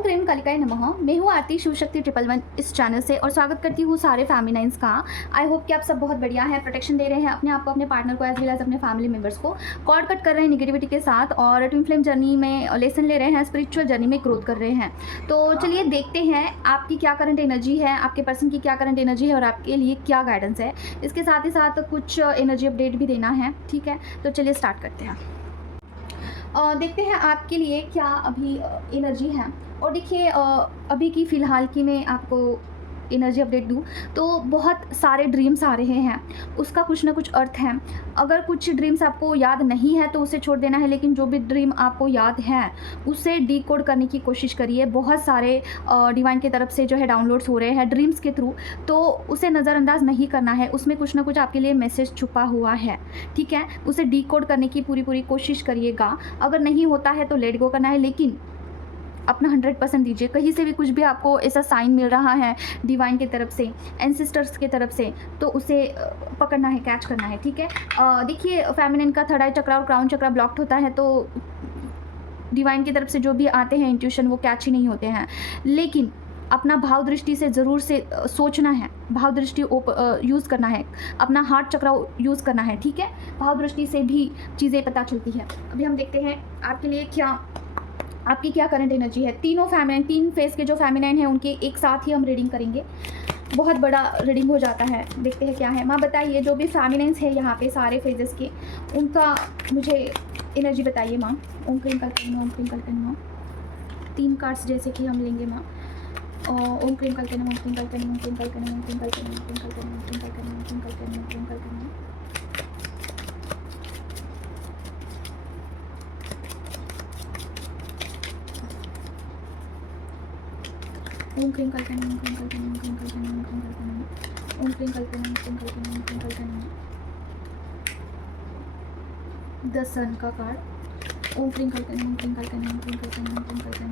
ओम cream कालिकाय नमः। मैं हूँ आरती शिवशक्ति 111 इस चैनल से और स्वागत करती हूँ सारे फैमिनाइंस का। आई होप कि आप सब बहुत बढ़िया हैं, प्रोटेक्शन दे रहे हैं अपने आप को, अपने पार्टनर को, एज वेल एज अपने फैमिली मेम्बर्स को। कॉर्ड कट कर रहे हैं निगेटिविटी के साथ और ट्विन फ्लेम जर्नी में लेसन ले रहे हैं, स्पिरिचुअल जर्नी में ग्रोथ कर रहे हैं। तो चलिए देखते हैं आपकी क्या करंट एनर्जी है, आपके पर्सन की क्या करंट एनर्जी है और आपके लिए क्या गाइडेंस है। इसके साथ ही साथ कुछ एनर्जी अपडेट भी देना है, ठीक है। तो चलिए स्टार्ट करते हैं। देखते हैं आपके लिए क्या अभी एनर्जी है। और देखिए अभी की फ़िलहाल की मैं आपको एनर्जी अपडेट दूँ तो बहुत सारे ड्रीम्स आ रहे हैं, उसका कुछ ना कुछ अर्थ है। अगर कुछ ड्रीम्स आपको याद नहीं है तो उसे छोड़ देना है, लेकिन जो भी ड्रीम आपको याद है उसे डीकोड करने की कोशिश करिए। बहुत सारे डिवाइन की तरफ से जो है डाउनलोड्स हो रहे हैं ड्रीम्स के थ्रू, तो उसे नज़रअंदाज नहीं करना है। उसमें कुछ ना कुछ आपके लिए मैसेज छुपा हुआ है, ठीक है। उसे डीकोड करने की पूरी कोशिश करिएगा। अगर नहीं होता है तो लेट गो करना है, लेकिन अपना 100% दीजिए। कहीं से भी कुछ भी आपको ऐसा साइन मिल रहा है डिवाइन की तरफ से, एंसेस्टर्स की तरफ से, तो उसे पकड़ना है, कैच करना है, ठीक है। देखिए फेमिनिन का थर्ड आई चक्रा और क्राउन चक्रा ब्लॉक्ड होता है, तो डिवाइन की तरफ से जो भी आते हैं इंट्यूशन वो कैच ही नहीं होते हैं। लेकिन अपना भाव दृष्टि से ज़रूर से सोचना है, भाव दृष्टि यूज़ करना है, अपना हार्ट चक्रा यूज़ करना है, ठीक है। भाव दृष्टि से भी चीज़ें पता चलती है। अभी हम देखते हैं आपके लिए आपकी क्या करंट एनर्जी है। तीनों फेमिनाइन, 3 फेस के जो फेमिनाइन हैं उनके एक साथ ही हम रीडिंग करेंगे। बहुत बड़ा रीडिंग हो जाता है। देखते हैं क्या है। माँ बताइए, जो भी फेमिनाइंस है यहाँ पे सारे फेजेस के, उनका मुझे एनर्जी बताइए माँ। ओम क्रीम कल्कन ओम क्रीम कल्कन माँ। 3 कार्ड्स जैसे कि हम लेंगे माँ। ओम क्रीम कल्कन ओम क्रीम कल्कन ओम क्रीम कल्कन ओम क्रीम कल्कन ओम क्रीम कल्कन ओम क्रीम कल्कन ओम क्रीम कल्कन ओम क्रीम कल्कन। ओम क्रीम कल्कन ओम क्रीम कल्कन ओम क्रीम कल्कन ओम क्रीम कल्कन ओम क्रीम कल्कन ओम क्रीम कल्कन ओम क्रीम कल्कन। द सन का कार्ड। ओम क्रीम कल्कन ओम क्रीम कल्कन ओम क्रीम कल्कन ओम क्रीम कल्कन।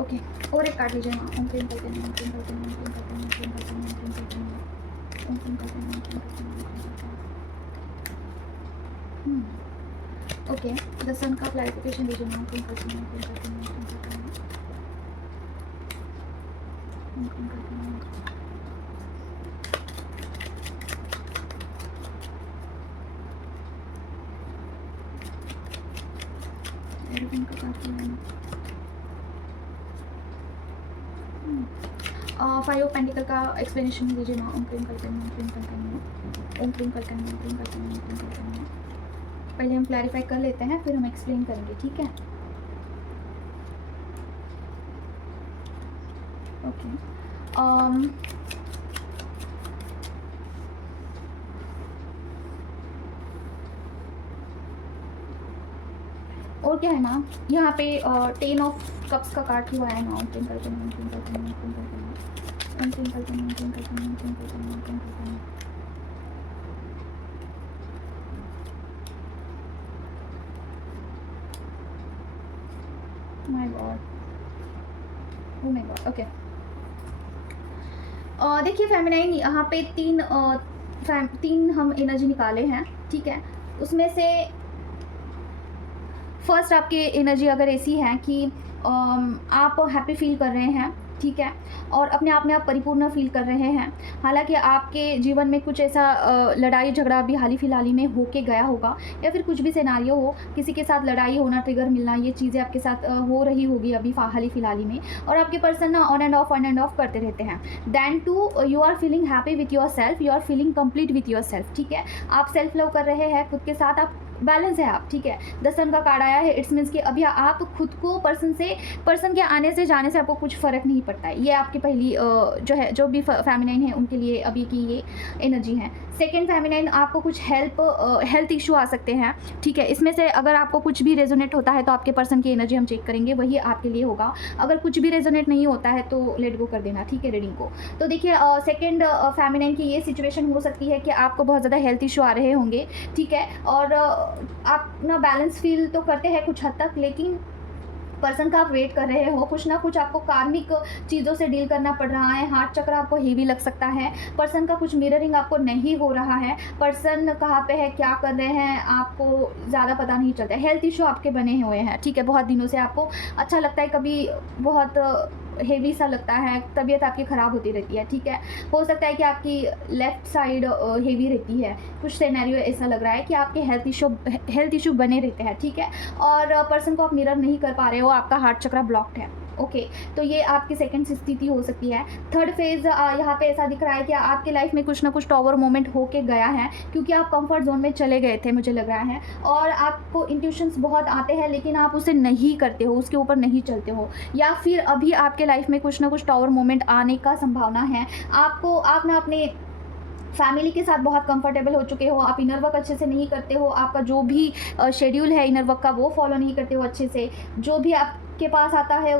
ओके, और एक कार्ड लीजिए माँ। ओम क्रीम कल्कन ओम क्रीम कल्कन ओम क्रीम कल्कन ओम क्रीम कल्कन ओम क्रीम कल्कन ओम क्रीम कल्कन ओम क्रीम कल्कन ओम क्रीम कल्कन। ओके, द सन का क्लैरिफिकेशन लीजिए माँ। ओम क्रीम कल्कन ओम क्रीम कल्कन ओम क्रीम कल्कन ओम क्रीम कल्कन। एरोप्लेन का कार्ड। 5 ऑफ पेंटिकल का एक्सप्लेनेशन दीजिए माँ। ओम क्रीम कल्कन ओम क्रीम कल्कन ओम क्रीम कल्कन ओम क्रीम कल्कन ओम क्रीम कल्कन। पहले हम क्लैरिफाई कर लेते हैं, फिर हम एक्सप्लेन करेंगे, ठीक है। ओके, और क्या है माँ, यहाँ पे 10 ऑफ कप्स का कार्ड हुआ है माँ। ओम क्रीम कल्कन ओम क्रीम कल्कन ओम क्रीम कल्कन ओम क्रीम कल्कन ओम क्रीम कल्कन ओम क्रीम कल्कन ओम क्रीम कल्कन। My God, oh my God. Okay, देखिए फेमिनाइन यहाँ पे 3 हम एनर्जी निकाले हैं, ठीक है। उसमें से फर्स्ट आपकी एनर्जी अगर ऐसी है कि आप हैप्पी फील कर रहे हैं, ठीक है, और अपने आप में आप परिपूर्ण फील कर रहे हैं। हालांकि आपके जीवन में कुछ ऐसा लड़ाई झगड़ा भी हाल ही फिलहाल ही में होके गया होगा, या फिर कुछ भी सिनारियो हो, किसी के साथ लड़ाई होना, ट्रिगर मिलना, ये चीज़ें आपके साथ हो रही होगी अभी हाल ही फिलहाल ही में। और आपके पर्सन ना ऑन एंड ऑफ करते रहते हैं। Then to you are feeling happy with yourself, you are feeling complete with yourself, ठीक है। आप सेल्फ लव कर रहे हैं, खुद के साथ आप बैलेंस है आप, ठीक है। द सन का कार्ड आया है, इट्स मीन्स कि अभी आप खुद को पर्सन के आने से जाने से आपको कुछ फ़र्क नहीं पड़ता है। ये आपकी पहली जो भी फेमिनाइन है उनके लिए अभी की ये एनर्जी है। सेकंड फेमिनाइन, आपको कुछ हेल्थ इशू आ सकते हैं, ठीक है। इसमें से अगर आपको कुछ भी रेजोनेट होता है तो आपके पर्सन की एनर्जी हम चेक करेंगे, वही आपके लिए होगा। अगर कुछ भी रेजोनेट नहीं होता है तो लेट गो कर देना, ठीक है, रीडिंग को। तो देखिए सेकंड फेमिनाइन की ये सिचुएशन हो सकती है कि आपको बहुत ज़्यादा हेल्थ इशू आ रहे होंगे, ठीक है। और आप ना बैलेंस फील तो करते हैं कुछ हद तक, लेकिन पर्सन का आप वेट कर रहे हो, कुछ ना कुछ आपको कार्मिक चीज़ों से डील करना पड़ रहा है, हार्ट चक्र आपको हेवी लग सकता है, पर्सन का कुछ मिररिंग आपको नहीं हो रहा है, पर्सन कहाँ पे है, क्या कर रहे हैं, आपको ज़्यादा पता नहीं चलता है, हेल्थ इशू आपके बने हुए हैं, ठीक है, बहुत दिनों से आपको अच्छा लगता है, कभी बहुत हेवी सा लगता है, तबीयत आपकी ख़राब होती रहती है, ठीक है, हो सकता है कि आपकी लेफ़्ट साइड हेवी रहती है, कुछ सिनेरियो ऐसा लग रहा है कि आपके हेल्थ इशू बने रहते हैं, ठीक है, और पर्सन को आप मिरर नहीं कर पा रहे हो, आपका हार्ट चक्र ब्लॉक्ड है। ओके, तो ये आपकी सेकंड स्थिति हो सकती है। थर्ड फेज़ यहाँ पे ऐसा दिख रहा है कि आपके लाइफ में कुछ ना कुछ टॉवर मोमेंट होके गया है, क्योंकि आप कंफर्ट जोन में चले गए थे, मुझे लग रहा है, और आपको इंट्यूशंस बहुत आते हैं, लेकिन आप उसे नहीं करते हो, उसके ऊपर नहीं चलते हो, या फिर अभी आपके लाइफ में कुछ ना कुछ टॉवर मोमेंट आने का संभावना है। आप ना अपने फैमिली के साथ बहुत कंफर्टेबल हो चुके हो, आप इनर वर्क अच्छे से नहीं करते हो, आपका जो भी शेड्यूल है इनर वर्क का वो फॉलो नहीं करते हो अच्छे से, जो भी आपके पास आता है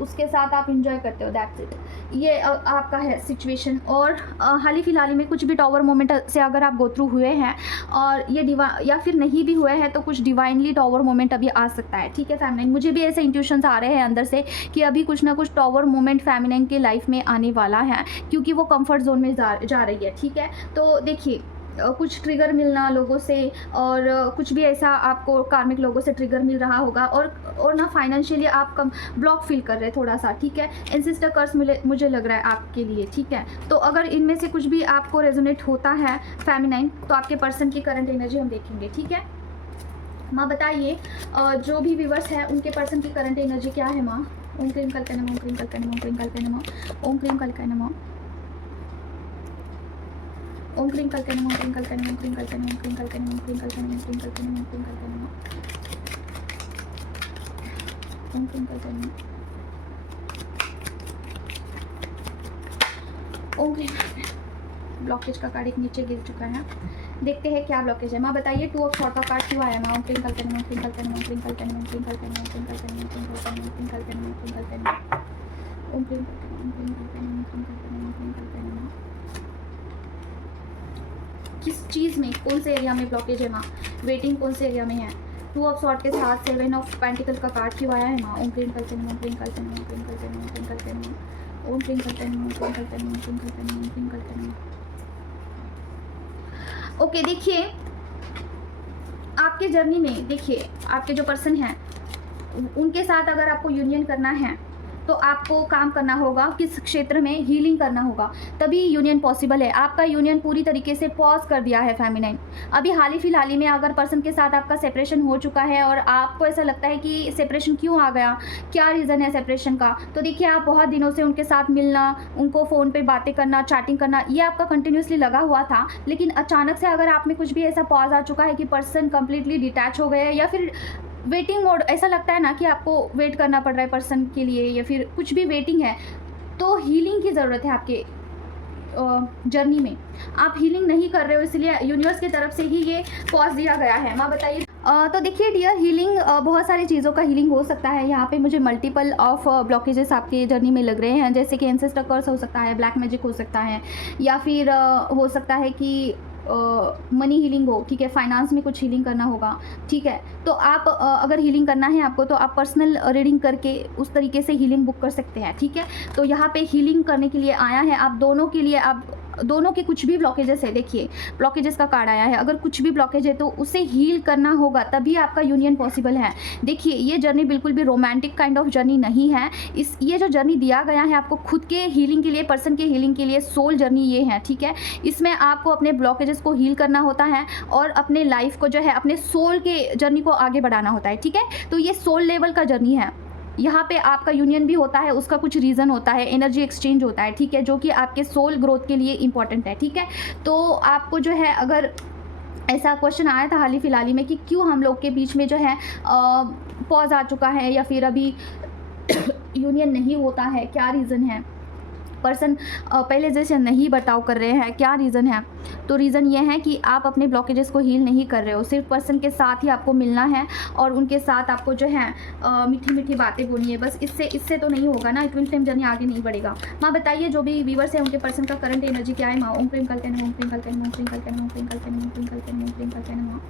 उसके साथ आप इंजॉय करते हो, दैट्स इट। ये आपका है सिचुएशन। और हाल ही फिलहाल में कुछ भी टॉवर मोमेंट से अगर आप गो थ्रू हुए हैं और ये या फिर नहीं भी हुए हैं, तो कुछ डिवाइनली टॉवर मोमेंट अभी आ सकता है, ठीक है फेमिनाइन। मुझे भी ऐसे इंट्यूशंस आ रहे हैं अंदर से कि अभी कुछ ना कुछ टॉवर मोमेंट फेमिनाइन के लाइफ में आने वाला है, क्योंकि वो कंफर्ट जोन में जा रही है, ठीक है। तो देखिए, कुछ ट्रिगर मिलना लोगों से, और कुछ भी ऐसा आपको कार्मिक लोगों से ट्रिगर मिल रहा होगा, और ना फाइनेंशियली आप कम ब्लॉक फील कर रहे हैं थोड़ा सा, ठीक है। एंसेस्टर कर्स मुझे लग रहा है आपके लिए, ठीक है। तो अगर इनमें से कुछ भी आपको रेजोनेट होता है फेमिनाइन, तो आपके पर्सन की करंट एनर्जी हम देखेंगे, ठीक है। माँ बताइए, जो भी व्यूवर्स हैं उनके पर्सन की करंट एनर्जी क्या है माँ? ओम क्रीम कल्पे नमः, ओम क्रीम कल्पे नमः, ओम क्रीम कल्पे नमः, ओम क्रीम कल्पे नमः, ओम क्रीम कल्पे नमः, ओम क्रीम कल्पे नमः, ओम क्रीम कल्पे नमः, ओम क्रीम कल्पे नमः, ओम क्रीम कल्पे नमः, ओम क्रीम कल्पे नमः, ओम क्रीम कल्पे नमः, ओम क्रीम कल्पे नमः, ओम क्रीम कल्पे। ब्लॉकेज का कार्ड एक नीचे गिर चुका है, देखते हैं क्या ब्लॉकेज है। माँ बताइए, 2 ऑफ सॉर्ड का कार्ड क्यों आया माँ? ओम क्रीम कल्पे नमः, ओम क्रीम कल्पे नमः, ओम क्रीम कल्पे नमः, ओम क्रीम कल्पे नमः, ओम क्रीम कल्पे नमः, ओम क्रीम कल्पे नमः, ओम क्रीम कल्पे नमः, ओम क्रीम कल्पे नमः, ओम क्रीम कल्पे नमः, ओम क्रीम कल्पे नमः, ओम क्रीम कल्पे नमः, ओम क्रीम कल्पे नमः। किस चीज़ में, कौन से एरिया में ब्लॉकेज है माँ? वेटिंग कौन से एरिया में है? 2 ऑफ सॉर्ड के साथ 7 ऑफ पेंटिकल का कार्ड क्यों आया है माँ? ओम क्रीम कल्पे नमः, ओम क्रीम कल्पे नमः, ओम क्रीम कल्पे नमः, ओम क्रीम कल्पे नमः, ओम क्रीम कल्पे नमः, ओम क्रीम कल्पे नमः, ओम क्रीम कल्पे नमः, ओम क्रीम कल्पे नमः। ओके, देखिए आपके जर्नी में, देखिए आपके जो पर्सन हैं उनके साथ अगर आपको यूनियन करना है, तो आपको काम करना होगा, किस क्षेत्र में हीलिंग करना होगा, तभी यूनियन पॉसिबल है। आपका यूनियन पूरी तरीके से पॉज कर दिया है फेमिनाइन। अभी हाल ही फिलहाल में अगर पर्सन के साथ आपका सेपरेशन हो चुका है और आपको ऐसा लगता है कि सेपरेशन क्यों आ गया, क्या रीज़न है सेपरेशन का, तो देखिए आप बहुत दिनों से उनके साथ मिलना, उनको फ़ोन पे बातें करना, चैटिंग करना, ये आपका कंटिन्यूसली लगा हुआ था, लेकिन अचानक से अगर आप में कुछ भी ऐसा पॉज आ चुका है कि पर्सन कंप्लीटली डिटैच हो गए, या फिर वेटिंग मोड, ऐसा लगता है ना कि आपको वेट करना पड़ रहा है पर्सन के लिए, या फिर कुछ भी वेटिंग है, तो हीलिंग की ज़रूरत है आपके जर्नी में। आप हीलिंग नहीं कर रहे हो, इसलिए यूनिवर्स की तरफ से ही ये पॉज दिया गया है। माँ बताइए। तो देखिए डियर, हीलिंग बहुत सारी चीज़ों का हीलिंग हो सकता है। यहाँ पे मुझे मल्टीपल ऑफ ब्लॉकेजेस आपके जर्नी में लग रहे हैं, जैसे कि एंसेस्टर कर्स हो सकता है, ब्लैक मैजिक हो सकता है, या फिर हो सकता है कि मनी हीलिंग हो, ठीक है, फाइनेंस में कुछ हीलिंग करना होगा, ठीक है। तो आप अगर हीलिंग करना है आपको, तो आप पर्सनल रीडिंग करके उस तरीके से हीलिंग बुक कर सकते हैं, ठीक है। तो यहाँ पे हीलिंग करने के लिए आया है आप दोनों के लिए, आप दोनों के कुछ भी ब्लॉकेजेस है, देखिए ब्लॉकेजेस का कार्ड आया है, अगर कुछ भी ब्लॉकेज है तो उसे हील करना होगा, तभी आपका यूनियन पॉसिबल है। देखिए ये जर्नी बिल्कुल भी रोमांटिक काइंड ऑफ जर्नी नहीं है, ये जो जर्नी दिया गया है आपको खुद के हीलिंग के लिए, पर्सन के हीलिंग के लिए, सोल जर्नी ये है, ठीक है। इसमें आपको अपने ब्लॉकेजेस को हील करना होता है और अपने लाइफ को जो है, अपने सोल के जर्नी को आगे बढ़ाना होता है, ठीक है। तो ये सोल लेवल का जर्नी है। यहाँ पे आपका यूनियन भी होता है, उसका कुछ रीज़न होता है, एनर्जी एक्सचेंज होता है, ठीक है, जो कि आपके सोल ग्रोथ के लिए इंपॉर्टेंट है, ठीक है। तो आपको जो है, अगर ऐसा क्वेश्चन आया था हाल ही फिलहाल में कि क्यों हम लोग के बीच में जो है पॉज आ चुका है, या फिर अभी यूनियन नहीं होता है, क्या रीज़न है, पर्सन पहले जैसे नहीं बर्ताव कर रहे हैं, क्या रीज़न है। तो रीज़न ये है कि आप अपने ब्लॉकेजेस को हील नहीं कर रहे हो, सिर्फ पर्सन के साथ ही आपको मिलना है और उनके साथ आपको जो है मीठी मीठी बातें बोलनी है, बस इससे तो नहीं होगा ना, ट्विन फ्लेम जर्नी आगे नहीं बढ़ेगा। माँ बताइए, जो भी व्यूवर्स हैं उनके पर्सन का करंट एनर्जी क्या है माँ? ओम प्रेम कल्पे नमः, ओम प्रेम कल्पे नमः, ओम प्रेम कल्पे नमः, ओम प्रेम कल्पे नमः, ओम प्रेम कल्पे नमः, ओम प्रेम कल्पे नमः,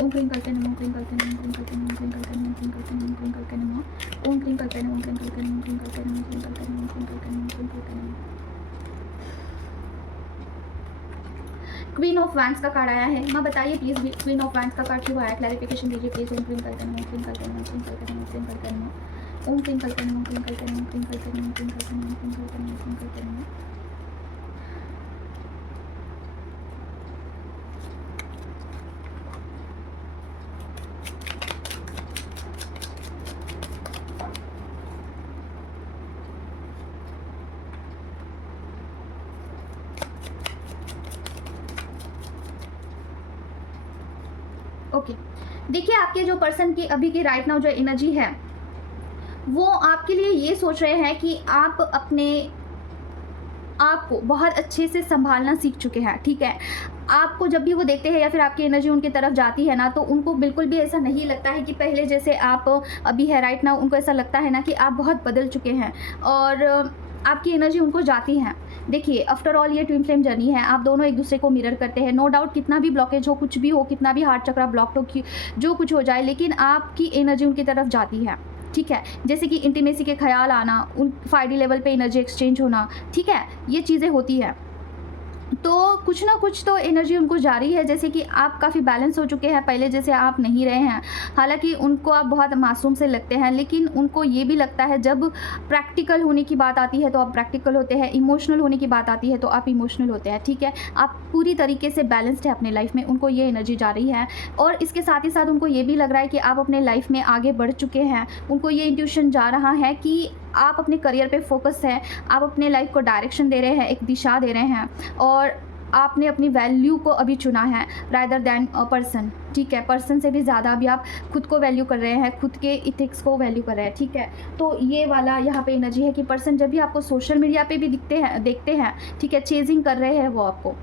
ओम क्लीं कल्पे नमः, ओम क्लीं कल्पे नमः, ओम क्लीं कल्पे नमः, ओम क्लीं कल्पे नमः, ओम क्लीं कल्पे नमः, ओम क्लीं कल्पे नमः, ओम क्लीं कल्पे नमः, ओम क्लीं कल्पे नमः, ओम क्लीं कल्पे नमः, ओम क्लीं कल्पे नमः, ओम क्लीं कल्पे नमः, ओम क्लीं कल्पे नमः। क्वीन ऑफ वैंड्स का कार्ड आया है। माँ बताइए प्लीज़, क्वीन ऑफ वैंड्स का कार्ड क्यों आया, क्लैरिफिकेशन दीजिए प्लीज़। ओम क्लीं कल्पे नमः, ओम क्लीं कल्पे नमः, ओम क्लीं कल्पे नमः, ओम क्लीं कल्पे नमः, ओम क्लीं कल्पे नमः, ओम क्लीं कल्पे नमः, ओम क्लीं कल्पे नमः, ओम क्लीं कल्पे नमः, ओम क्लीं कल्पे नमः, ओम क्लीं कल्पे नमः। ओके, देखिए आपके जो पर्सन की अभी की राइट नाउ जो एनर्जी है, वो आपके लिए ये सोच रहे हैं कि आप अपने आपको बहुत अच्छे से संभालना सीख चुके हैं, ठीक है। आपको जब भी वो देखते हैं या फिर आपकी एनर्जी उनकी तरफ जाती है ना, तो उनको बिल्कुल भी ऐसा नहीं लगता है कि पहले जैसे आप अभी है राइट नाउ। उनको ऐसा लगता है ना कि आप बहुत बदल चुके हैं और आपकी एनर्जी उनको जाती है। देखिए आफ्टर ऑल ये ट्विन फ्लेम जर्नी है, आप दोनों एक दूसरे को मिरर करते हैं। नो डाउट कितना भी ब्लॉकेज हो, कुछ भी हो, कितना भी हार्ट चक्रा ब्लॉक हो, जो कुछ हो जाए, लेकिन आपकी एनर्जी उनकी तरफ जाती है, ठीक है। जैसे कि इंटीमेसी के ख्याल आना, उन 5D लेवल पे एनर्जी एक्सचेंज होना, ठीक है, ये चीज़ें होती है। तो कुछ ना कुछ तो एनर्जी उनको जारी है, जैसे कि आप काफ़ी बैलेंस हो चुके हैं, पहले जैसे आप नहीं रहे हैं। हालांकि उनको आप बहुत मासूम से लगते हैं, लेकिन उनको ये भी लगता है जब प्रैक्टिकल होने की बात आती है तो आप प्रैक्टिकल होते हैं, इमोशनल होने की बात आती है तो आप इमोशनल होते हैं, ठीक है। आप पूरी तरीके से बैलेंस्ड है अपने लाइफ में, उनको ये एनर्जी जा रही है। और इसके साथ ही साथ उनको ये भी लग रहा है कि आप अपने लाइफ में आगे बढ़ चुके हैं। उनको ये इंट्यूशन जा रहा है कि आप अपने करियर पे फोकस है, आप अपने लाइफ को डायरेक्शन दे रहे हैं, एक दिशा दे रहे हैं, और आपने अपनी वैल्यू को अभी चुना है रादर दैन पर्सन, ठीक है। पर्सन से भी ज़्यादा अभी आप खुद को वैल्यू कर रहे हैं, खुद के इथिक्स को वैल्यू कर रहे हैं, ठीक है। तो ये वाला यहाँ पे एनर्जी है कि पर्सन जब भी आपको सोशल मीडिया पे भी देखते हैं, ठीक है, चेजिंग कर रहे हैं, वो आपको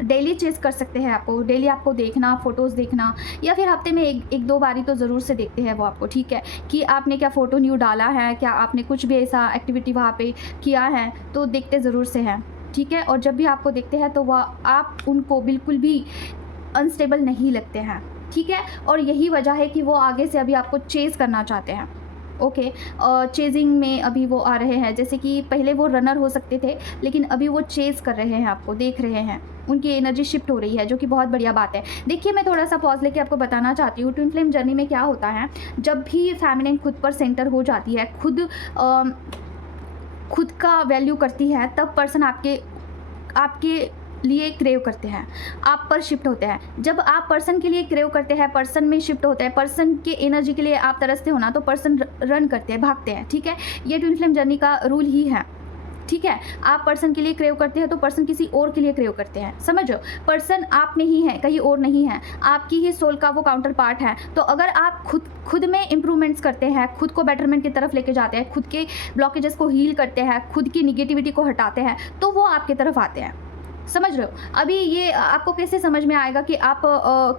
डेली चेस कर सकते हैं, आपको डेली आपको देखना, फ़ोटोज़ देखना, या फिर हफ्ते में एक दो बारी तो ज़रूर से देखते हैं वो आपको, ठीक है, कि आपने क्या फ़ोटो न्यू डाला है, क्या आपने कुछ भी ऐसा एक्टिविटी वहाँ पे किया है, तो देखते ज़रूर से हैं, ठीक है। और जब भी आपको देखते हैं तो वह आप उनको बिल्कुल भी अनस्टेबल नहीं लगते हैं, ठीक है। और यही वजह है कि वो आगे से अभी आपको चेज़ करना चाहते हैं, ओके। चेजिंग में अभी वो आ रहे हैं, जैसे कि पहले वो रनर हो सकते थे, लेकिन अभी वो चेज़ कर रहे हैं, आपको देख रहे हैं, उनकी एनर्जी शिफ्ट हो रही है, जो कि बहुत बढ़िया बात है। देखिए मैं थोड़ा सा पॉज लेके आपको बताना चाहती हूँ, ट्विन फ्लेम जर्नी में क्या होता है, जब भी फेमिनिन खुद पर सेंटर हो जाती है, खुद का वैल्यू करती है, तब पर्सन आपके लिए क्रेव करते हैं, आप पर शिफ्ट होते हैं। जब आप पर्सन के लिए क्रेव करते हैं, पर्सन में शिफ्ट होते हैं, पर्सन के एनर्जी के लिए आप तरसते हो ना, तो पर्सन रन करते हैं, भागते हैं, ठीक है। ये ट्विन फ्लेम जर्नी का रूल ही है, ठीक है। आप पर्सन के लिए क्रेव करते हैं तो पर्सन किसी और के लिए क्रेव करते हैं, समझो। पर्सन आप में ही है, कहीं और नहीं है, आपकी ही सोल का वो काउंटर पार्ट है। तो अगर आप खुद में इंप्रूवमेंट्स करते हैं, खुद को बेटरमेंट की तरफ लेके जाते हैं, खुद के ब्लॉकेजेस को हील करते हैं, खुद की निगेटिविटी को हटाते हैं, तो वो आपकी तरफ आते हैं, समझ रहे हो। अभी ये आपको कैसे समझ में आएगा कि आप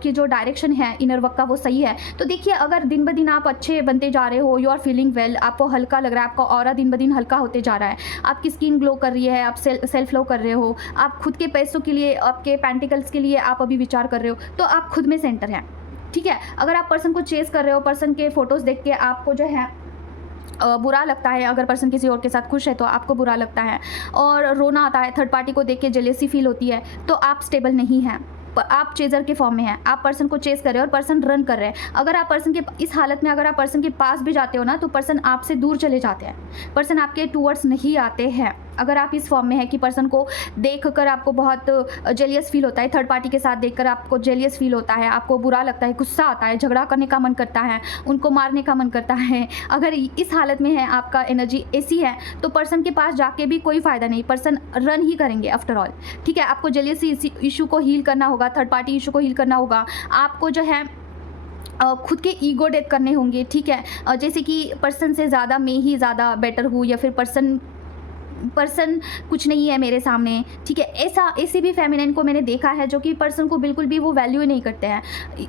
की जो डायरेक्शन है इनर वर्क का वो सही है। तो देखिए अगर दिन ब दिन आप अच्छे बनते जा रहे हो, यू आर फीलिंग वेल, आपको हल्का लग रहा है, आपका ऑरा दिन ब दिन हल्का होते जा रहा है, आपकी स्किन ग्लो कर रही है, आप सेल्फ लव कर रहे हो, आप खुद के पैसों के लिए, आपके पेंटिकल्स के लिए आप अभी विचार कर रहे हो, तो आप खुद में सेंटर हैं, ठीक है। अगर आप पर्सन को चेस कर रहे हो, पर्सन के फोटोज़ देख के आपको जो है बुरा लगता है, अगर पर्सन किसी और के साथ खुश है तो आपको बुरा लगता है और रोना आता है, थर्ड पार्टी को देख के जेलेसी फील होती है, तो आप स्टेबल नहीं हैं, आप चेजर के फॉर्म में हैं, आप पर्सन को चेस कर रहे हो और पर्सन रन कर रहे हैं। अगर आप पर्सन के इस हालत में अगर आप पर्सन के पास भी जाते हो ना, तो पर्सन आपसे दूर चले जाते हैं, पर्सन आपके टूवर्ड्स नहीं आते हैं। अगर आप इस फॉर्म में है कि पर्सन को देखकर आपको बहुत जेलियस फील होता है, थर्ड पार्टी के साथ देखकर आपको जेलियस फील होता है, आपको बुरा लगता है, गुस्सा आता है, झगड़ा करने का मन करता है, उनको मारने का मन करता है, अगर इस हालत में है, आपका एनर्जी ऐसी है, तो पर्सन के पास जाके भी कोई फ़ायदा नहीं, पर्सन रन ही करेंगे आफ्टर ऑल, ठीक है। आपको जेलियसी इशू को हील करना होगा, थर्ड पार्टी इशू को हील करना होगा, आपको जो है खुद के ईगो डेथ करने होंगे, ठीक है। जैसे कि पर्सन से ज़्यादा मैं ही ज़्यादा बेटर हूँ, या फिर पर्सन कुछ नहीं है मेरे सामने, ठीक है। ऐसे भी फेमिनिन को मैंने देखा है जो कि पर्सन को बिल्कुल भी वो वैल्यू नहीं करते हैं,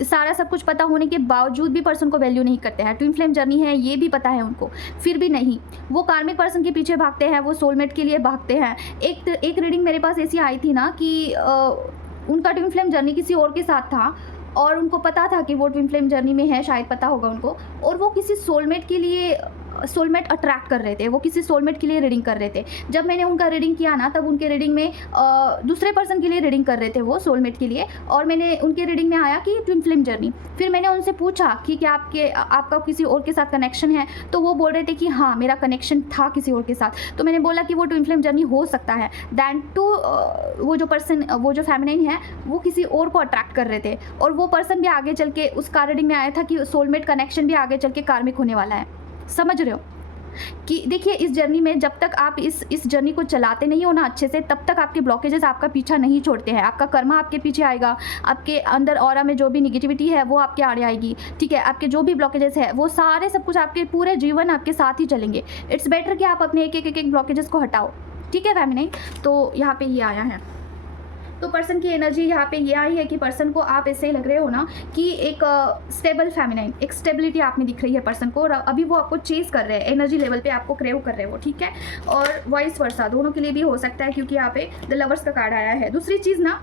सारा सब कुछ पता होने के बावजूद भी पर्सन को वैल्यू नहीं करते हैं। ट्विन फ्लेम जर्नी है, ये भी पता है उनको, फिर भी नहीं, वो कार्मिक पर्सन के पीछे भागते हैं, वो सोलमेट के लिए भागते हैं। एक रीडिंग मेरे पास ऐसी आई थी ना कि उनका ट्विन फ्लेम जर्नी किसी और के साथ था, और उनको पता था कि वो ट्विन फ्लेम जर्नी में है, शायद पता होगा उनको, और वो किसी सोलमेट के लिए सोलमेट अट्रैक्ट कर रहे थे, वो किसी सोलमेट के लिए रीडिंग कर रहे थे। जब मैंने उनका रीडिंग किया ना, तब उनके रीडिंग में दूसरे पर्सन के लिए रीडिंग कर रहे थे वो सोलमेट के लिए, और मैंने उनके रीडिंग में आया कि ट्विन फ्लेम जर्नी। फिर मैंने उनसे पूछा कि क्या आपका किसी और के साथ कनेक्शन है, तो वो बोल रहे थे कि हाँ मेरा कनेक्शन था किसी और के साथ। तो मैंने बोला कि वो ट्विन फ्लेम जर्नी हो सकता है, दैन टू वो जो पर्सन, वो जो फेमिनाइन है, वो किसी और को अट्रैक्ट कर रहे थे, और वो पर्सन भी आगे चल के उसका रीडिंग में आया था कि सोलमेट कनेक्शन भी आगे चल के कार्मिक होने वाला है। समझ रहे हो कि देखिए इस जर्नी में जब तक आप इस जर्नी को चलाते नहीं हो ना अच्छे से, तब तक आपके ब्लॉकेजेस आपका पीछा नहीं छोड़ते हैं। आपका कर्मा आपके पीछे आएगा, आपके अंदर ऑरा में जो भी निगेटिविटी है वो आपके आड़े आएगी, ठीक है। आपके जो भी ब्लॉकेजेस है वो सारे सब कुछ आपके पूरे जीवन आपके साथ ही चलेंगे। इट्स बेटर कि आप अपने एक ब्लॉकेजेस को हटाओ, ठीक है फेमिनाइन। तो यहाँ पे ये आया है, तो पर्सन की एनर्जी यहाँ पे ये आई है कि पर्सन को आप ऐसे लग रहे हो ना कि एक स्टेबल फेमिनाइन, एक स्टेबिलिटी आप में दिख रही है पर्सन को, और अभी वो आपको चेस कर रहे हैं, एनर्जी लेवल पे आपको क्रेव कर रहे हो, ठीक है। और वाइस वर्सा दोनों के लिए भी हो सकता है, क्योंकि यहाँ पे द लवर्स का कार्ड आया है। दूसरी चीज़ ना,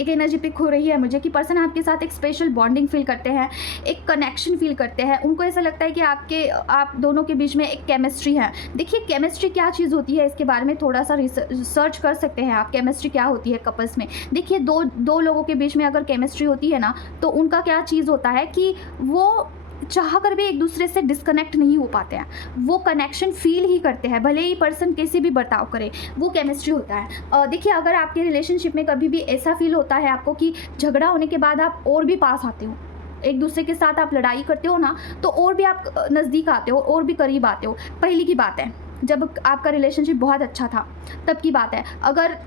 एक एनर्जी पिक हो रही है मुझे कि पर्सन आपके साथ एक स्पेशल बॉन्डिंग फील करते हैं, एक कनेक्शन फील करते हैं। उनको ऐसा लगता है कि आप दोनों के बीच में एक केमिस्ट्री है। देखिए केमिस्ट्री क्या चीज़ होती है, इसके बारे में थोड़ा सा रिसर्च कर सकते हैं आप, केमिस्ट्री क्या होती है कपल्स में। देखिए दो लोगों के बीच में अगर केमिस्ट्री होती है ना, तो उनका क्या चीज़ होता है कि वो चाह कर भी एक दूसरे से डिस्कनेक्ट नहीं हो पाते हैं, वो कनेक्शन फील ही करते हैं, भले ही पर्सन कैसे भी बर्ताव करे, वो केमिस्ट्री होता है। देखिए अगर आपके रिलेशनशिप में कभी भी ऐसा फील होता है आपको कि झगड़ा होने के बाद आप और भी पास आते हो, एक दूसरे के साथ आप लड़ाई करते हो ना, तो और भी आप नज़दीक आते हो और भी करीब आते हो। पहले की बात है जब आपका रिलेशनशिप बहुत अच्छा था, तब की बात है। अगर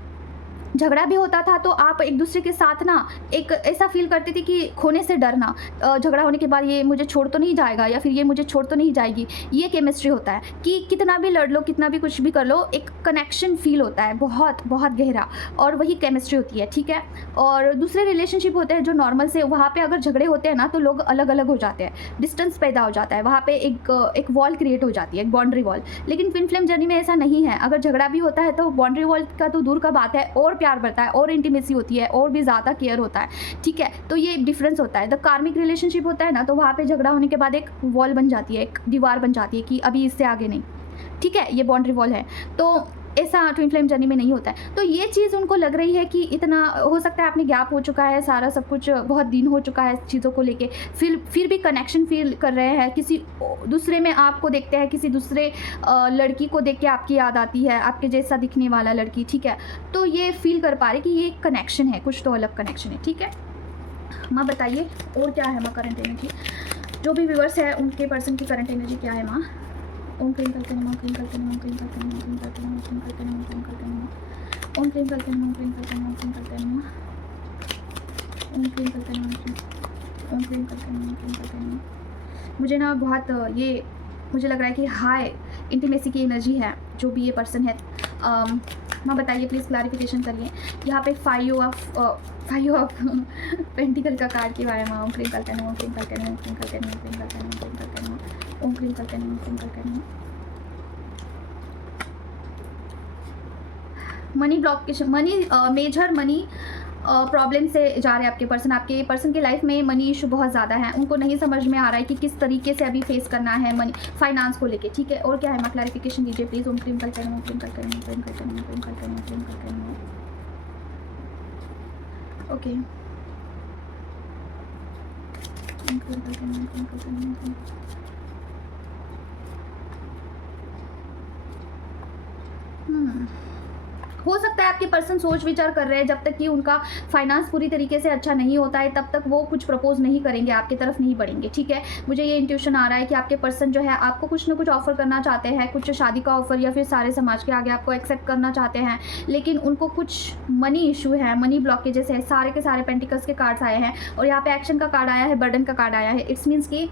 झगड़ा भी होता था तो आप एक दूसरे के साथ ना एक ऐसा फील करते थे कि खोने से डरना, झगड़ा होने के बाद ये मुझे छोड़ तो नहीं जाएगा या फिर ये मुझे छोड़ तो नहीं जाएगी। ये केमिस्ट्री होता है कि कितना भी लड़ लो, कितना भी कुछ भी कर लो, एक कनेक्शन फील होता है बहुत बहुत गहरा, और वही केमिस्ट्री होती है, ठीक है। और दूसरे रिलेशनशिप होते हैं जो नॉर्मल से, वहाँ पर अगर झगड़े होते हैं ना तो लोग अलग अलग हो जाते हैं, डिस्टेंस पैदा हो जाता है, वहाँ पर एक वॉल क्रिएट हो जाती है, एक बाउंड्री वॉल। लेकिन ट्विन फ्लेम जर्नी में ऐसा नहीं है। अगर झगड़ा भी होता है तो बाउंड्री वॉल का तो दूर का बात है, और प्यार बढ़ता है, और इंटीमेसी होती है, और भी ज़्यादा केयर होता है, ठीक है। तो ये डिफरेंस होता है। द कार्मिक रिलेशनशिप होता है ना, तो वहाँ पे झगड़ा होने के बाद एक वॉल बन जाती है, एक दीवार बन जाती है कि अभी इससे आगे नहीं, ठीक है, ये बाउंड्री वॉल है। तो ऐसा ट्विन फ्लेम जर्नी में नहीं होता है। तो ये चीज़ उनको लग रही है कि इतना हो सकता है आपने गैप हो चुका है, सारा सब कुछ बहुत दिन हो चुका है चीज़ों को लेके, फिर भी कनेक्शन फील कर रहे हैं। किसी दूसरे में आपको देखते हैं, किसी दूसरे लड़की को देख के आपकी याद आती है, आपके जैसा दिखने वाला लड़की, ठीक है। तो ये फील कर पा रहे कि ये कनेक्शन है, कुछ तो अलग कनेक्शन है, ठीक है। माँ बताइए और क्या है माँ करंट एनर्जी, जो भी व्यूअर्स है उनके पर्सन की करंट एनर्जी क्या है माँ। ओम क्लीम करते नमः, क्लीम करते नमः, क्लीम करते नमः, क्लीम करते नमः, क्लीम करते नमः, क्लीम करते नमः, ओम क्लीम करते नमः, क्लीम करते नमः, क्लीम करते नमः, ओम क्लीम करते नमः, ओम क्लीम करते नमः, क्लीम करते नमः। मुझे ना बहुत ये मुझे लग रहा है कि हाई इंटीमेसी की एनर्जी है जो भी ये पर्सन है। माँ बताइए प्लीज़, क्लैरिफिकेशन करिए। यहाँ पे फाइव ऑफ पेंटिकल का कार्ड क्यों आया माँ। ओम क्लीम करते नमः, क्लीम करते नमः, क्लीम करते नमः, क्लीम करते नमः, क्लीम करते नमः, ओम क्लीम करते नमः, क्लीम करते नमः। मनी ब्लॉकेशन, मेजर मनी प्रॉब्लम से जा रहे हैं आपके पर्सन के लाइफ में। मनी इशू बहुत ज़्यादा है, उनको नहीं समझ में आ रहा है कि किस तरीके से अभी फेस करना है मनी फाइनेंस को लेके, ठीक है। और क्या है मैं क्लैरिफिकेशन दीजिए प्लीज़। ओम क्लीम करते नमः, क्लीम करते नमः, क्लीम करते नमः, क्लीम करते नमः, क्लीम करते नमः। ओके, ओम क्लीम करते नमः, क्लीम करते नमः। हो सकता है आपके पर्सन सोच विचार कर रहे हैं, जब तक कि उनका फाइनेंस पूरी तरीके से अच्छा नहीं होता है तब तक वो कुछ प्रपोज नहीं करेंगे, आपकी तरफ नहीं बढ़ेंगे, ठीक है। मुझे ये इंट्यूशन आ रहा है कि आपके पर्सन जो है आपको कुछ ना कुछ ऑफर करना चाहते हैं, कुछ शादी का ऑफर या फिर सारे समाज के आगे आपको एक्सेप्ट करना चाहते हैं, लेकिन उनको कुछ मनी इशू है, मनी ब्लॉकेजेस है। सारे के सारे पेंटिकल्स के कार्ड्स आए हैं और यहाँ पे एक्शन का कार्ड आया है, बर्डन का कार्ड आया है। इट्स मीन्स कि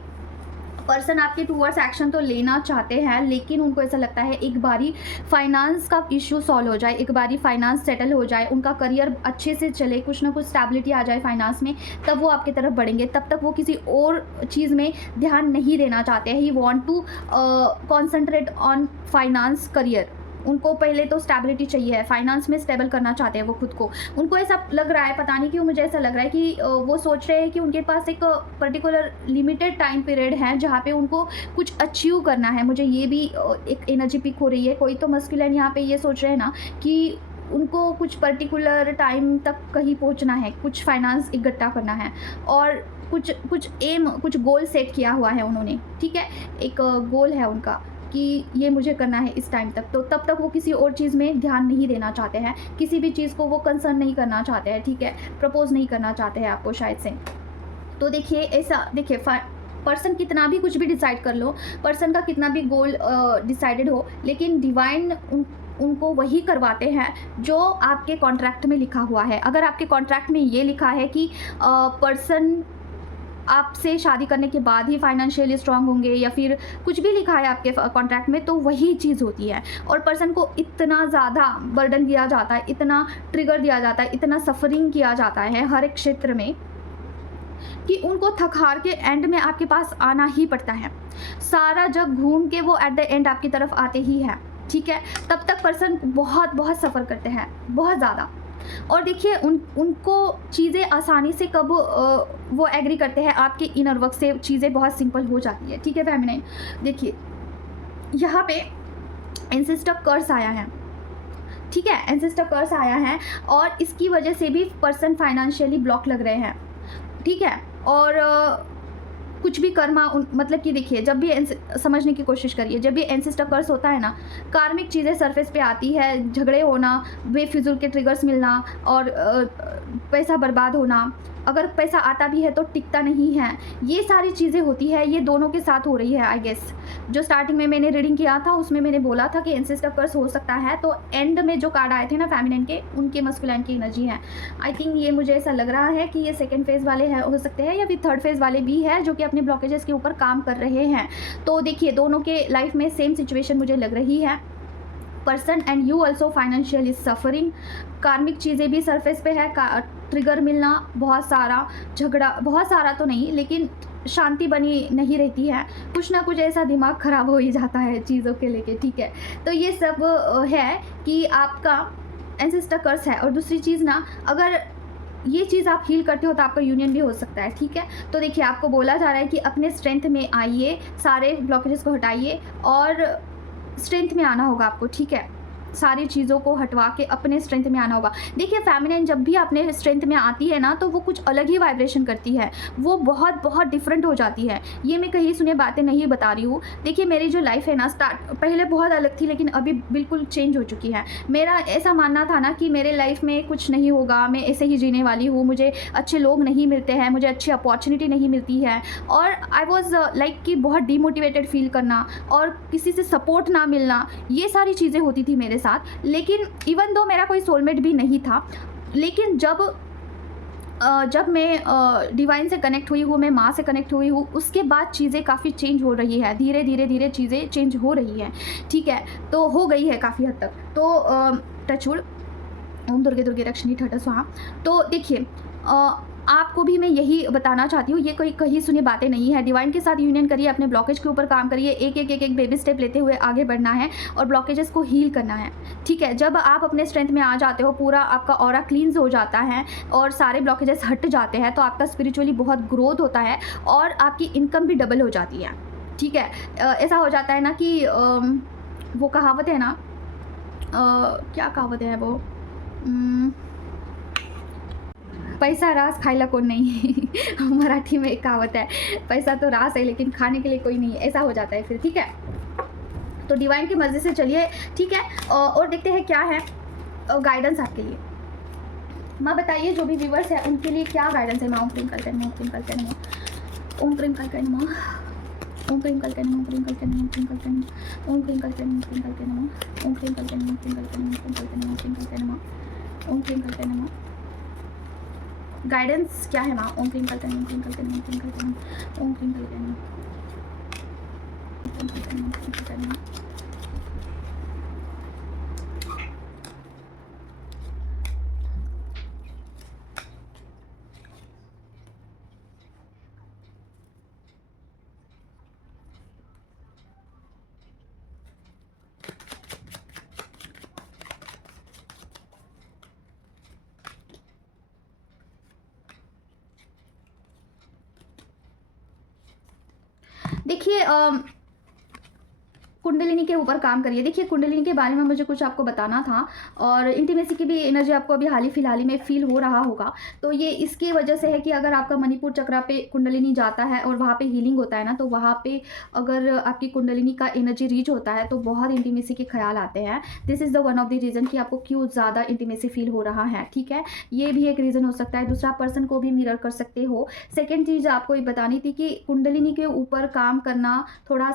पर्सन आपके टूवर्ड्स एक्शन तो लेना चाहते हैं, लेकिन उनको ऐसा लगता है एक बारी फाइनेंस का इशू सॉल्व हो जाए, एक बारी फाइनेंस सेटल हो जाए, उनका करियर अच्छे से चले, कुछ ना कुछ स्टेबिलिटी आ जाए फाइनेंस में, तब वो आपकी तरफ बढ़ेंगे। तब तक वो किसी और चीज़ में ध्यान नहीं देना चाहते हैं। He want to concentrate on finance career, उनको पहले तो स्टेबिलिटी चाहिए है, फाइनेंस में स्टेबल करना चाहते हैं वो खुद को। उनको ऐसा लग रहा है, पता नहीं क्यों मुझे ऐसा लग रहा है कि वो सोच रहे हैं कि उनके पास एक पर्टिकुलर लिमिटेड टाइम पीरियड है जहाँ पे उनको कुछ अचीव करना है। मुझे ये भी एक एनर्जी पिक हो रही है। कोई तो मस्कुलिन यहाँ पे ये सोच रहे हैं ना कि उनको कुछ पर्टिकुलर टाइम तक कहीं पहुँचना है, कुछ फाइनेंस इकट्ठा करना है और कुछ एम, कुछ गोल सेट किया हुआ है उन्होंने, ठीक है? एक गोल है उनका कि ये मुझे करना है इस टाइम तक। तो तब तक वो किसी और चीज़ में ध्यान नहीं देना चाहते हैं, किसी भी चीज़ को वो कंसर्न नहीं करना चाहते हैं, ठीक है? प्रपोज़ नहीं करना चाहते हैं आपको शायद से। तो देखिए ऐसा, देखिए पर्सन कितना भी कुछ भी डिसाइड कर लो, पर्सन का कितना भी गोल डिसाइडेड हो, लेकिन डिवाइन उनको वही करवाते हैं जो आपके कॉन्ट्रैक्ट में लिखा हुआ है। अगर आपके कॉन्ट्रैक्ट में ये लिखा है कि पर्सन आपसे शादी करने के बाद ही फाइनेंशियली स्ट्रांग होंगे, या फिर कुछ भी लिखा है आपके कॉन्ट्रैक्ट में, तो वही चीज़ होती है। और पर्सन को इतना ज़्यादा बर्डन दिया जाता है, इतना ट्रिगर दिया जाता है, इतना सफरिंग किया जाता है हर एक क्षेत्र में कि उनको थक हार के एंड में आपके पास आना ही पड़ता है। सारा जब घूम के वो एट द एंड आपकी तरफ आते ही हैं, ठीक है? तब तक पर्सन बहुत बहुत सफ़र करते हैं, बहुत ज़्यादा। और देखिए उनको चीज़ें आसानी से कब वो एग्री करते हैं, आपके इनर वर्क से चीज़ें बहुत सिंपल हो जाती है, ठीक है फेमिनाइन? देखिए यहाँ पे एंसेस्टर कर्स आया है, ठीक है? एंसेस्टर कर्स आया है और इसकी वजह से भी पर्सन फाइनेंशियली ब्लॉक लग रहे हैं, ठीक है? और कुछ भी कर्मा मतलब कि देखिए, जब भी समझने की कोशिश करिए, जब भी एंसेस्टर कर्स होता है ना, कार्मिक चीज़ें सरफेस पे आती है, झगड़े होना, बेफिजूल के ट्रिगर्स मिलना और पैसा बर्बाद होना। अगर पैसा आता भी है तो टिकता नहीं है, ये सारी चीज़ें होती है। ये दोनों के साथ हो रही है आई गेस। जो स्टार्टिंग में मैंने रीडिंग किया था उसमें मैंने बोला था कि एंसेस्टर कर्स हो सकता है, तो एंड में जो कार्ड आए थे ना फेमिनिन के, उनके मस्कुलिन की एनर्जी है। आई थिंक ये मुझे ऐसा लग रहा है कि ये सेकेंड फेज़ वाले हैं, हो सकते हैं, या फिर थर्ड फेज़ वाले भी हैं जो कि अपने ब्लॉकेजेस के ऊपर काम कर रहे हैं। तो देखिए दोनों के लाइफ में सेम सिचुएशन मुझे लग रही है। Person and you also financially suffering. कार्मिक चीज़ें भी सरफेस पे है, ट्रिगर मिलना, बहुत सारा झगड़ा, बहुत सारा तो नहीं लेकिन शांति बनी नहीं रहती है, कुछ ना कुछ ऐसा दिमाग ख़राब हो ही जाता है चीज़ों के लेके, ठीक है? तो ये सब है कि आपका एंसेस्टर कर्स है। और दूसरी चीज़ ना, अगर ये चीज़ आप हील करते हो तो आपका यूनियन भी हो सकता है, ठीक है? तो देखिए आपको बोला जा रहा है कि अपने स्ट्रेंथ में आइए, सारे ब्लॉकेजेस को हटाइए और स्ट्रेंथ में आना होगा आपको, ठीक है? सारी चीज़ों को हटवा के अपने स्ट्रेंथ में आना होगा। देखिए फेमिनिन जब भी अपने स्ट्रेंथ में आती है ना, तो वो कुछ अलग ही वाइब्रेशन करती है, वो बहुत बहुत डिफरेंट हो जाती है। ये मैं कहीं सुने बातें नहीं बता रही हूँ। देखिए मेरी जो लाइफ है ना, पहले बहुत अलग थी लेकिन अभी बिल्कुल चेंज हो चुकी है। मेरा ऐसा मानना था ना कि मेरे लाइफ में कुछ नहीं होगा, मैं ऐसे ही जीने वाली हूँ, मुझे अच्छे लोग नहीं मिलते हैं, मुझे अच्छी अपॉर्चुनिटी नहीं मिलती है, और आई वॉज लाइक कि बहुत डीमोटिवेटेड फील करना और किसी से सपोर्ट ना मिलना, ये सारी चीज़ें होती थी मेरे साथ। लेकिन इवन दो मेरा कोई सोलमेट भी नहीं था, लेकिन जब मैं डिवाइन से कनेक्ट हुई हूँ, मैं माँ से कनेक्ट हुई हूँ, उसके बाद चीज़ें काफ़ी चेंज हो रही है, धीरे धीरे धीरे चीज़ें चेंज हो रही हैं, ठीक है? तो हो गई है काफ़ी हद तक। तो टचवुड, ओम दुर्गे दुर्गे रक्षणी ठठ स्वाहा। तो देखिए आपको भी मैं यही बताना चाहती हूँ, ये कोई कहीं सुनी बातें नहीं है। डिवाइन के साथ यूनियन करिए, अपने ब्लॉकेज के ऊपर काम करिए, एक बेबी स्टेप लेते हुए आगे बढ़ना है और ब्लॉकेजेस को हील करना है, ठीक है? जब आप अपने स्ट्रेंथ में आ जाते हो, पूरा आपका ऑरा क्लींस हो जाता है और सारे ब्लॉकेजेस हट जाते हैं, तो आपका स्पिरिचुअली बहुत ग्रोथ होता है और आपकी इनकम भी डबल हो जाती है, ठीक है? ऐसा हो जाता है ना कि वो कहावत है ना, क्या कहावत है वो, पैसा रास खायला कोण नहीं मराठी में एक कहावत है, पैसा तो रास है लेकिन खाने के लिए कोई नहीं, ऐसा हो जाता है फिर, ठीक है? तो डिवाइन की मर्जी से चलिए, ठीक है? और देखते हैं क्या है गाइडेंस आपके लिए। माँ बताइए जो भी व्यूवर्स है उनके लिए क्या गाइडेंस है। माँ ओम क्रीम कलकन, ओम क्रीम कलकन, ओम क्रीम कलकन, ओम क्रीम कलकन, ओम क्रीम कलकन, ओम क्रीम कलकन, ओम क्रीम कलकन, ओम क्रीम कलकन, ओम क्रीम कलकन, ओम क्रीम कलकन, ओम क्रीम कलकन, ओम क्रीम कलकन, ओम क्रीम कलकन। गाइडेंस क्या है माँ? ओम क्रीम कलकन, ओम क्रीम कलकन, ओम क्रीम कलकन, ओम क्रीम कलकन, ओम क्रीम कलकन, ओम क्रीम कलकन। देखिए कुंडलिनी के ऊपर काम करिए। देखिए कुंडलिनी के बारे में मुझे कुछ आपको बताना था, और इंटीमेसी की भी एनर्जी आपको अभी हाल ही फिलहाल ही में फील हो रहा होगा। तो ये इसकी वजह से है कि अगर आपका मणिपुर चक्रा पे कुंडलिनी जाता है और वहाँ पे हीलिंग होता है ना, तो वहाँ पे अगर आपकी कुंडलिनी का एनर्जी रीच होता है तो बहुत इंटीमेसी के ख्याल आते हैं। This is the one of the reason कि आपको क्यों ज़्यादा इंटीमेसी फील हो रहा है, ठीक है। ये भी एक रीज़न हो सकता है। दूसरा पर्सन को भी मिरर कर सकते हो। सेकेंड चीज़ आपको ये बतानी थी कि कुंडलिनी के ऊपर काम करना थोड़ा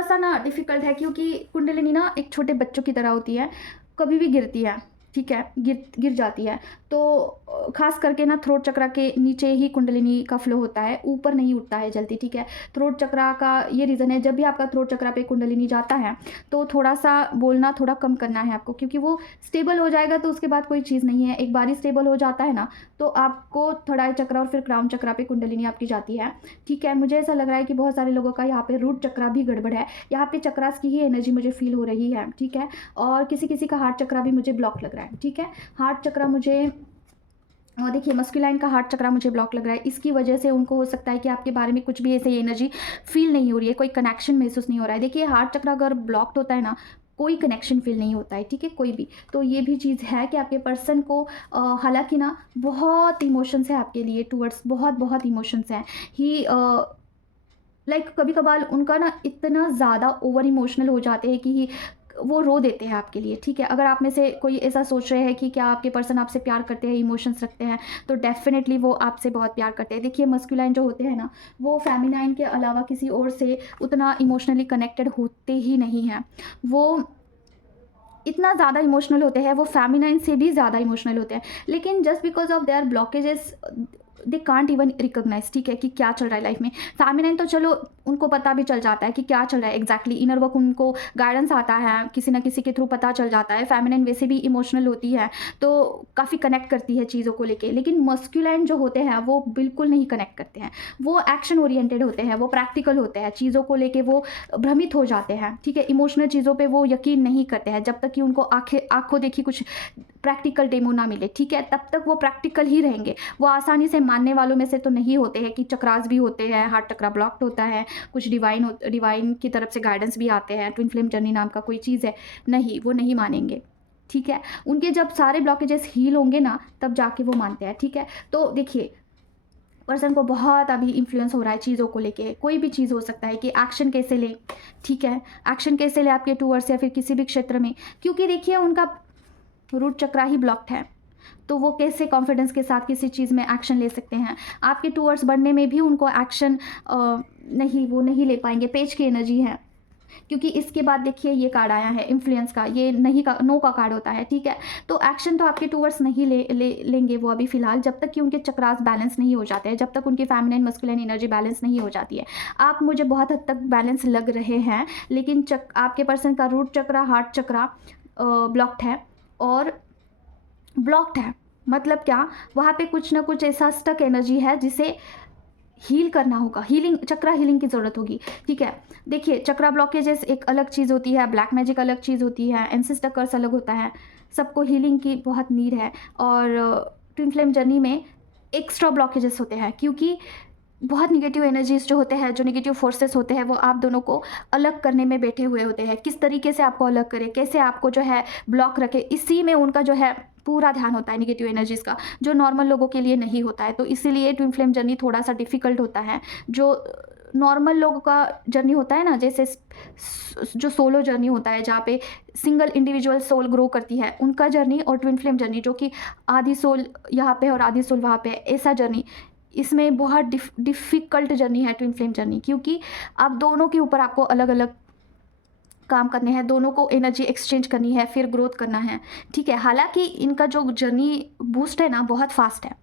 सा ना डिफ़िकल्ट है, क्योंकि कुंडलिनी ना एक छोटे बच्चों की तरह होती है, कभी भी गिरती है, ठीक है, गिर जाती है। तो ख़ास करके ना थ्रोट चक्रा के नीचे ही कुंडलिनी का फ्लो होता है, ऊपर नहीं उठता है जल्दी, ठीक है। थ्रोट चक्रा का ये रीज़न है, जब भी आपका थ्रोट चक्रा पे कुंडलिनी जाता है तो थोड़ा सा बोलना थोड़ा कम करना है आपको, क्योंकि वो स्टेबल हो जाएगा तो उसके बाद कोई चीज़ नहीं है। एक बार ही स्टेबल हो जाता है ना, तो आपको थर्ड चक्रा और फिर क्राउन चक्रा पे कुंडलिनी आपकी जाती है, ठीक है। मुझे ऐसा लग रहा है कि बहुत सारे लोगों का यहाँ पे रूट चक्रा भी गड़बड़ है, यहाँ पे चक्रास की ही एनर्जी मुझे फील हो रही है, ठीक है। और किसी किसी का हार्ट चक्रा भी मुझे ब्लॉक लग रहा है, ठीक है। हार्ट चक्रा मुझे, और देखिए मस्कुलाइन का हार्ट चक्रा मुझे ब्लॉक लग रहा है। इसकी वजह से उनको हो सकता है कि आपके बारे में कुछ भी ऐसे एनर्जी फील नहीं हो रही है, कोई कनेक्शन महसूस नहीं हो रहा है। देखिए हार्ट चक्रा अगर ब्लॉक्ड होता है ना, कोई कनेक्शन फील नहीं होता है, ठीक है, कोई भी। तो ये भी चीज़ है कि आपके पर्सन को हालांकि ना बहुत इमोशंस है आपके लिए टूवर्ड्स, बहुत बहुत इमोशंस हैं ही। लाइक कभी कभार उनका ना इतना ज़्यादा ओवर इमोशनल हो जाते हैं कि वो रो देते हैं आपके लिए, ठीक है। अगर आप में से कोई ऐसा सोच रहे हैं कि क्या आपके पर्सन आपसे प्यार करते हैं, इमोशंस रखते हैं, तो डेफिनेटली वो आपसे बहुत प्यार करते हैं। देखिए मस्कुलाइन जो होते हैं ना, वो फेमिनाइन के अलावा किसी और से उतना इमोशनली कनेक्टेड होते ही नहीं हैं। वो इतना ज़्यादा इमोशनल होते हैं, वो फेमिनाइन से भी ज़्यादा इमोशनल होते हैं, लेकिन just because of their blockages they can't even recognise, ठीक है, कि क्या चल रहा है लाइफ में। फेमिनाइन तो चलो उनको पता भी चल जाता है कि क्या चल रहा है एग्जैक्टली, इनर वर्क उनको गाइडेंस आता है, किसी ना किसी के थ्रू पता चल जाता है। फेमिनाइन वैसे भी इमोशनल होती है, तो काफ़ी कनेक्ट करती है चीज़ों को लेके, लेकिन मस्कुलाइन जो होते हैं वो बिल्कुल नहीं कनेक्ट करते हैं। वो एक्शन ओरिएंटेड होते हैं, वो प्रैक्टिकल होते हैं, चीज़ों को लेके वो भ्रमित हो जाते हैं, ठीक है। इमोशनल चीज़ों पे वो यकीन नहीं करते हैं जब तक कि उनको आंखों देखी कुछ प्रैक्टिकल डेमो ना मिले, ठीक है, तब तक वो प्रैक्टिकल ही रहेंगे। वो आसानी से मानने वालों में से तो नहीं होते हैं कि चक्रास भी होते हैं, हार्ट चक्रा ब्लॉक्ड होता है, कुछ डिवाइन की तरफ से गाइडेंस भी आते हैं, ट्विन फ्लेम जर्नी नाम का कोई चीज़ है, नहीं, वो नहीं मानेंगे, ठीक है। उनके जब सारे ब्लॉकेजेस हील होंगे ना, तब जाके वो मानते हैं, ठीक है। तो देखिए पर्सन को बहुत अभी इन्फ्लुएंस हो रहा है चीज़ों को लेके, कोई भी चीज़ हो सकता है कि एक्शन कैसे ले, ठीक है, एक्शन कैसे ले आपके टूवर्ड्स या फिर किसी भी क्षेत्र में, क्योंकि देखिए उनका रूट चक्रा ही ब्लॉक्ड है, तो वो कैसे कॉन्फिडेंस के साथ किसी चीज़ में एक्शन ले सकते हैं। आपके टूवर्ड्स बढ़ने में भी उनको एक्शन वो नहीं ले पाएंगे। पेज की एनर्जी है, क्योंकि इसके बाद देखिए ये कार्ड आया है इन्फ्लुएंस का, ये नहीं का नो का कार्ड होता है, ठीक है। तो एक्शन तो आपके टूवर्ड्स नहीं लेंगे वो अभी फिलहाल, जब तक कि उनके चक्रास बैलेंस नहीं हो जाते हैं, जब तक उनकी फेमिनाइन मस्कुलाइन एनर्जी बैलेंस नहीं हो जाती है। आप मुझे बहुत हद तक बैलेंस लग रहे हैं, लेकिन आपके पर्सन का रूट चक्रा हार्ट चक्रा ब्लॉक्ड है, और ब्लॉक्ड है मतलब क्या, वहाँ पे कुछ ना कुछ ऐसा स्टक एनर्जी है जिसे हील करना होगा, हीलिंग, चक्रा हीलिंग की ज़रूरत होगी, ठीक है। देखिए चक्रा ब्लॉकेजेस एक अलग चीज़ होती है, ब्लैक मैजिक अलग चीज़ होती है, एंसेस्टर कर्स अलग होता है, सबको हीलिंग की बहुत नीड है। और ट्विन फ्लेम जर्नी में एक्स्ट्रा ब्लॉकेजेस होते हैं, क्योंकि बहुत निगेटिव एनर्जीज जो होते हैं, जो निगेटिव फोर्सेस होते हैं, वो आप दोनों को अलग करने में बैठे हुए होते हैं। किस तरीके से आपको अलग करें, कैसे आपको जो है ब्लॉक रखे, इसी में उनका जो है पूरा ध्यान होता है निगेटिव एनर्जीज़ का, जो नॉर्मल लोगों के लिए नहीं होता है। तो इसीलिए ट्विन फ्लेम जर्नी थोड़ा सा डिफ़िकल्ट होता है। जो नॉर्मल लोगों का जर्नी होता है ना, जैसे जो सोलो जर्नी होता है जहाँ पे सिंगल इंडिविजुअल सोल ग्रो करती है, उनका जर्नी, और ट्विन फ्लेम जर्नी जो कि आधी सोल यहाँ पे और आधी सोल वहाँ पे, ऐसा जर्नी, इसमें बहुत डिफ़िकल्ट जर्नी है ट्विन फ्लेम जर्नी, क्योंकि आप दोनों के ऊपर आपको अलग अलग काम करने हैं, दोनों को एनर्जी एक्सचेंज करनी है, फिर ग्रोथ करना है, ठीक है। हालांकि इनका जो जर्नी बूस्ट है ना बहुत फास्ट है,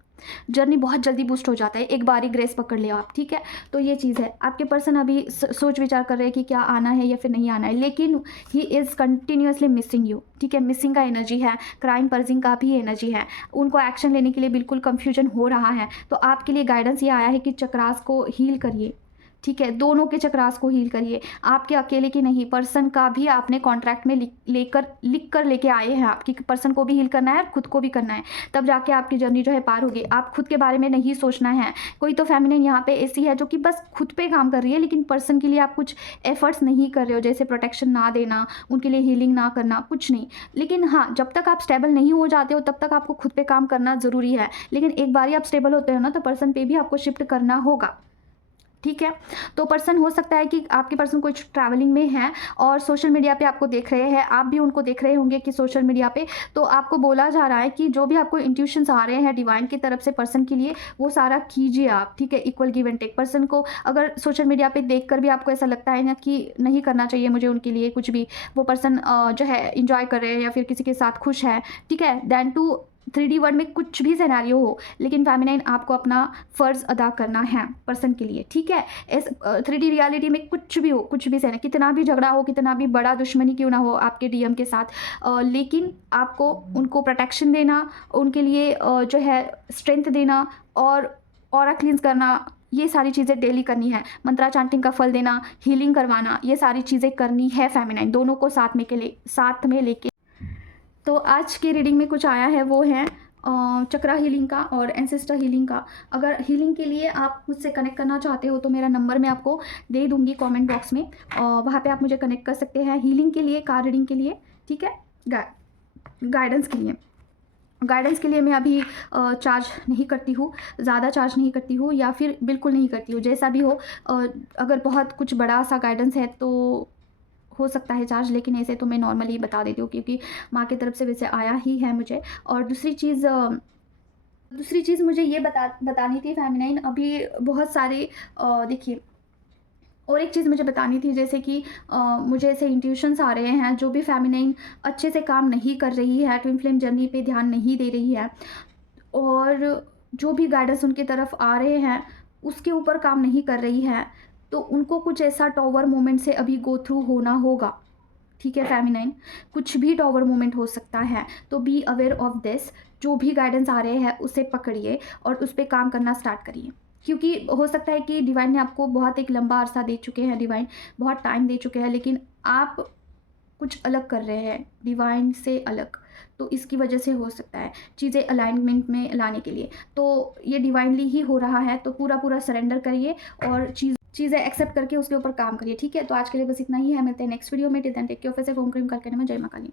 जर्नी बहुत जल्दी बूस्ट हो जाता है, एक बार ही ग्रेस पकड़ लिया आप, ठीक है। तो ये चीज़ है, आपके पर्सन अभी सोच विचार कर रहे हैं कि क्या आना है या फिर नहीं आना है, लेकिन he is continuously missing you, ठीक है। मिसिंग का एनर्जी है, क्राइम पर्जिंग का भी एनर्जी है, उनको एक्शन लेने के लिए बिल्कुल कंफ्यूजन हो रहा है। तो आपके लिए गाइडेंस ये आया है कि चक्रास को हील करिए, ठीक है, दोनों के चक्रास को हील करिए, आपके अकेले की नहीं, पर्सन का भी आपने कॉन्ट्रैक्ट में लिख कर लेके आए हैं, आपकी पर्सन को भी हील करना है और खुद को भी करना है, तब जाके आपकी जर्नी जो है पार होगी। आप खुद के बारे में नहीं सोचना है। कोई तो फेमिनिन यहाँ पे ऐसी है जो कि बस खुद पे काम कर रही है, लेकिन पर्सन के लिए आप कुछ एफर्ट्स नहीं कर रहे हो, जैसे प्रोटेक्शन ना देना, उनके लिए हीलिंग ना करना, कुछ नहीं। लेकिन हाँ, जब तक आप स्टेबल नहीं हो जाते हो तब तक आपको खुद पे काम करना ज़रूरी है, लेकिन एक बार ही आप स्टेबल होते हो ना, तो पर्सन पे भी आपको शिफ्ट करना होगा, ठीक है। तो पर्सन हो सकता है कि आपके पर्सन कुछ ट्रैवलिंग में है और सोशल मीडिया पे आपको देख रहे हैं, आप भी उनको देख रहे होंगे कि सोशल मीडिया पे, तो आपको बोला जा रहा है कि जो भी आपको इंट्यूशंस आ रहे हैं डिवाइन की तरफ से पर्सन के लिए, वो सारा कीजिए आप, ठीक है। Equal give and take. Person को अगर सोशल मीडिया पे देख कर भी आपको ऐसा लगता है ना कि नहीं करना चाहिए मुझे उनके लिए कुछ भी, वो पर्सन जो है इंजॉय कर रहे हैं या फिर किसी के साथ खुश है, ठीक है, देन टू 3D वर्ल्ड में कुछ भी सिनेरियो हो, लेकिन फेमिनाइन आपको अपना फ़र्ज़ अदा करना है पर्सन के लिए, ठीक है। इस 3D रियलिटी में कुछ भी हो, कुछ भी सहना, कितना भी झगड़ा हो, कितना भी बड़ा दुश्मनी क्यों ना हो आपके डीएम के साथ, लेकिन आपको उनको प्रोटेक्शन देना, उनके लिए जो है स्ट्रेंथ देना और ऑरा क्लींस करना, ये सारी चीज़ें डेली करनी है। मंत्रा चांटिंग का फल देना, हीलिंग करवाना, ये सारी चीज़ें करनी है फेमिनाइन, दोनों को साथ में लेके। तो आज की रीडिंग में कुछ आया है, वो है चक्रा हीलिंग का और एंसेस्टर हीलिंग का। अगर हीलिंग के लिए आप मुझसे कनेक्ट करना चाहते हो तो मेरा नंबर मैं आपको दे दूंगी कमेंट बॉक्स में, वहाँ पे आप मुझे कनेक्ट कर सकते हैं हीलिंग के लिए, कार रीडिंग के लिए, ठीक है। गाइडेंस के लिए मैं अभी चार्ज नहीं करती हूँ, ज़्यादा चार्ज नहीं करती हूँ या फिर बिल्कुल नहीं करती हूँ, जैसा भी हो। अगर बहुत कुछ बड़ा सा गाइडेंस है तो हो सकता है चार्ज, लेकिन ऐसे तो मैं नॉर्मली बता देती हूँ क्योंकि माँ की तरफ से वैसे आया ही है मुझे। और दूसरी चीज़ मुझे ये बतानी थी फेमिनाइन, अभी बहुत सारे देखिए, और एक चीज़ मुझे बतानी थी, जैसे कि मुझे ऐसे इंट्यूशंस आ रहे हैं, जो भी फेमिनाइन अच्छे से काम नहीं कर रही है, ट्विन फ्लेम जर्नी पे ध्यान नहीं दे रही है, और जो भी गाइडेंस उनकी तरफ आ रहे हैं उसके ऊपर काम नहीं कर रही है, तो उनको कुछ ऐसा टॉवर मोमेंट से अभी गो थ्रू होना होगा, ठीक है फेमिनाइन। कुछ भी टॉवर मोमेंट हो सकता है, तो बी अवेयर ऑफ दिस। जो भी गाइडेंस आ रहे हैं उसे पकड़िए और उस पर काम करना स्टार्ट करिए, क्योंकि हो सकता है कि डिवाइन ने आपको बहुत एक लंबा अरसा दे चुके हैं, डिवाइन बहुत टाइम दे चुके हैं, लेकिन आप कुछ अलग कर रहे हैं डिवाइन से अलग, तो इसकी वजह से हो सकता है चीज़ें अलाइनमेंट में लाने के लिए, तो ये डिवाइनली ही हो रहा है। तो पूरा सरेंडर करिए और चीज़ें एक्सेप्ट करके उसके ऊपर काम करिए, ठीक है। तो आज के लिए बस इतना ही है, मिलते हैं नेक्स्ट वीडियो में। Till then take care of yourself. ओम क्रीम कल के नमः, जय मां काली।